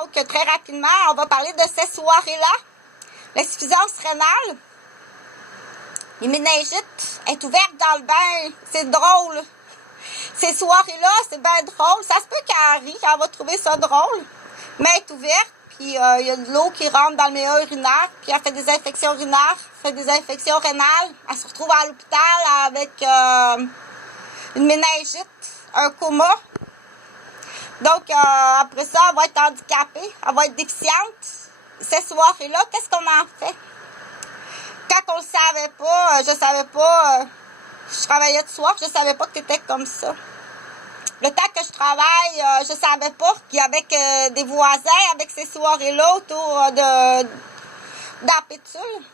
Donc, très rapidement, on va parler de ces soirées-là. L'insuffisance rénale. Les méningites est ouverte dans le bain. C'est drôle. Ces soirées-là, c'est bien drôle. Ça se peut qu'elle rit, qu'elle va trouver ça drôle. Mais elle est ouverte, puis il y a de l'eau qui rentre dans le méa urinaire, puis elle fait des infections urinaires, fait des infections rénales. Elle se retrouve à l'hôpital avec une méningite, un coma. Donc, après ça, elle va être handicapée, elle va être déficiente. Ces soirées-là, qu'est-ce qu'on en fait? Quand on le savait pas, je savais pas, je travaillais de soir, je savais pas que tu étais comme ça. Le temps que je travaille, je savais pas qu'il y avait des voisins avec ces soirées-là autour de la pétule.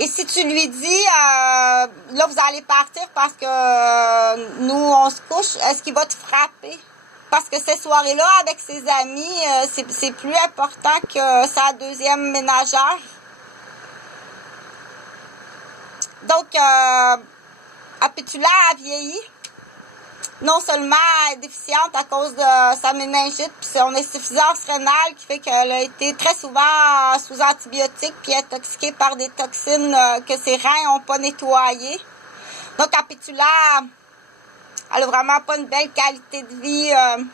Et si tu lui dis, là, vous allez partir parce que nous, on se couche, est-ce qu'il va te frapper? Parce que ces soirées-là, avec ses amis, c'est plus important que sa deuxième ménagère. Donc, Apétula a vieilli. Non seulement elle est déficiente à cause de sa méningite puis son insuffisance rénale qui fait qu'elle a été très souvent sous antibiotiques puis intoxiquée par des toxines que ses reins n'ont pas nettoyées. Donc, Apétula, elle a vraiment pas une belle qualité de vie. Elle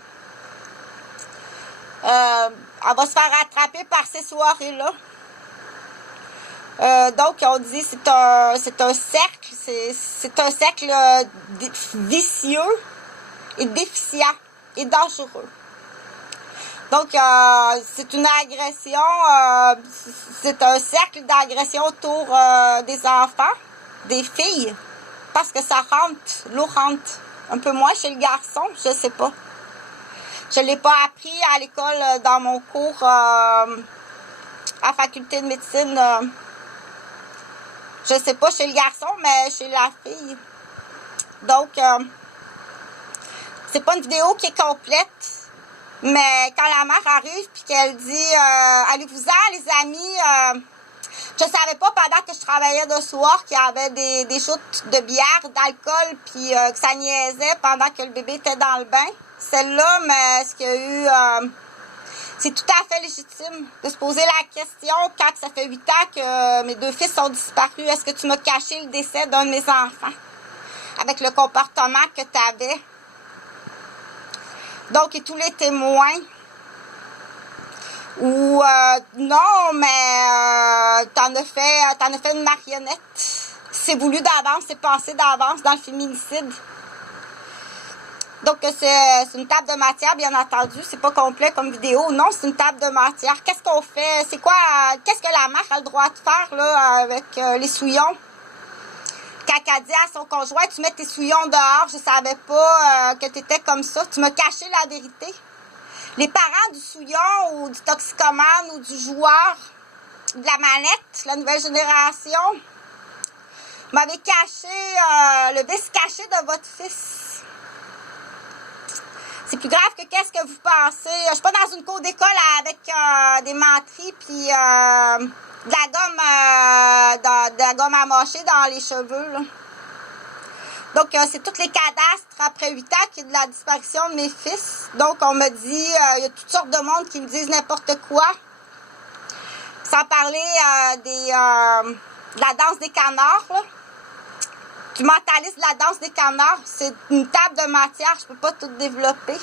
va se faire rattraper par ces soirées-là. Donc, on dit que c'est un cercle, c'est un cercle vicieux et déficient et dangereux. Donc, c'est une agression, c'est un cercle d'agression autour des enfants, des filles, parce que ça rentre, l'eau rentre un peu moins chez le garçon, je sais pas. Je l'ai pas appris à l'école dans mon cours à faculté de médecine. Je sais pas chez le garçon, mais chez la fille. Donc, c'est pas une vidéo qui est complète, mais quand la mère arrive puis qu'elle dit allez-vous-en les amis, je savais pas pendant que je travaillais de soir qu'il y avait des chutes de bière, d'alcool, puis que ça niaisait pendant que le bébé était dans le bain. Celle-là, mais ce qu'il y a eu... c'est tout à fait légitime de se poser la question quand ça fait 8 ans que mes deux fils sont disparus. Est-ce que tu m'as caché le décès d'un de mes enfants avec le comportement que tu avais? Donc, et tous les témoins. Ou non, mais t'en as fait une marionnette. C'est voulu d'avance, c'est pensé d'avance dans le féminicide. Donc, c'est une table de matière, bien entendu. C'est pas complet comme vidéo. Non, c'est une table de matière. Qu'est-ce qu'on fait? C'est quoi? Qu'est-ce que la mère a le droit de faire, là, avec les souillons? Quand elle dit à son conjoint, tu mets tes souillons dehors, je savais pas que tu étais comme ça. Tu m'as caché la vérité. Les parents du souillon ou du toxicomane ou du joueur, de la manette, la nouvelle génération, m'avaient caché le vice caché de votre fils. C'est plus grave que qu'est-ce que vous pensez. Je suis pas dans une cour d'école avec des menteries puis de la gomme à mâcher dans les cheveux, là. Donc, c'est tous les cadastres après 8 ans qui est de la disparition de mes fils. Donc, on me dit, il y a toutes sortes de monde qui me disent n'importe quoi. Sans parler de la danse des canards, là. Du mentalisme de la danse des canards, c'est une table de matière, je peux pas tout développer.